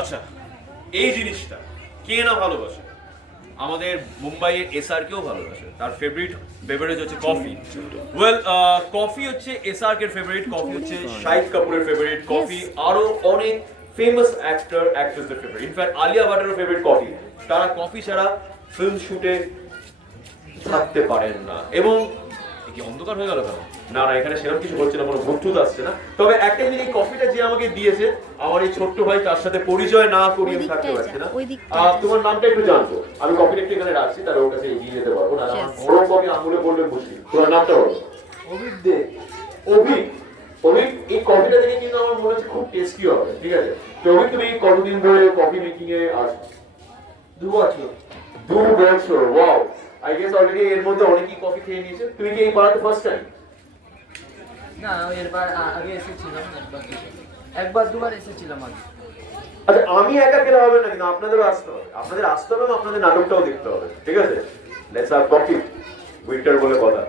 আচ্ছা, এই জিনিসটা কে না ভালোবাসে? আমাদের মুম্বাইয়ের এসআর কেও ভালোবাসে, তার ফেভারিট বেভারেজ হচ্ছে কফি। ওয়েল, কফি হচ্ছে এসআর কে ফেভারিট, কফি হচ্ছে শাহিদ কাপুরের ফেভারিট, কফি আরো অনেক ফেমাস অ্যাক্টর অ্যাক্ট্রেসদের ফেভারিট, ইনফ্যাক্ট আলিয়া ভাটেরও ফেভারিট কফি। তারা কফি ছাড়া ফিল্ম শুটে থাকতে পারেন না। এবং কি অন্ধকার হয়ে গেল কেন? না না, এখানে সেরকম কিছু হচ্ছে না, কোনো ভূত আসছে না। তবে একটা জিনিস, এই কফিটা যে আমাকে দিয়েছে, আমার এই ছোট্ট ভাই, তার সাথে পরিচয় না করিয়ে আমি থাকতে পারছি না। তোমার নামটা একটু জানতো, আমি কফিটা একটু এখানে রাখছি, তার ওর কাছে এগিয়ে যেতে পারবো না, আমার গরম কফি আঙুলে পড়লে খুশি। তোমার নামটা বলো। অভিক দে। অভিক, অভিক, এই কফিটা দেখে কিন্তু আমার মনে হচ্ছে খুব টেস্টি হবে, ঠিক আছে? তো অভিক, তুমি কতদিন ধরে কফি মেকিং এ আসো? 2 বছর। 2 বছর, ওয়াও। আই গেস অলরেডি এর মধ্যে অনেকেই কফি খেয়ে নিয়েছে। তুমি কি এই পাড়াতে ফার্স্ট টাইম? না, এরবার আগে এসেছিলাম একবার দুবার এসেছিলাম আগে। আচ্ছা, আমি একা খেলে হবে না, কিন্তু আপনাদেরও আসতে হবে। আপনাদের আসতে হবে এবং আপনাদের নাটকটাও দেখতে হবে, ঠিক আছে? লেটস হ্যাভ কফি, উইন্টার বলে কথা।